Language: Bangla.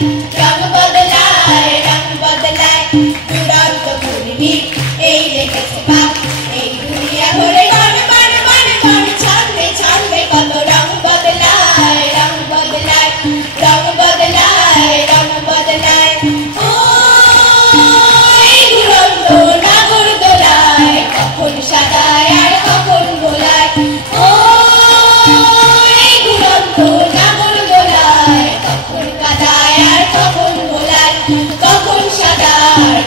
রং বদলায় রং বদলায় দুরন্ত ঘূর্ণি এই লেগেছে পাপ এই দুনিয়া ঘুরে বন বন বন বন ছন্দে ছন্দে কত রং বদলায় রং বদলায় রং বদলায় রং বদলায় ও এই দুরন্ত নাগরদোলায় কখন সাদায় আর কখন গোলায় ও এই দুরন্ত নাগরদোলায় কখন কাদায় আর কখন গোলায় কখন সাদা আর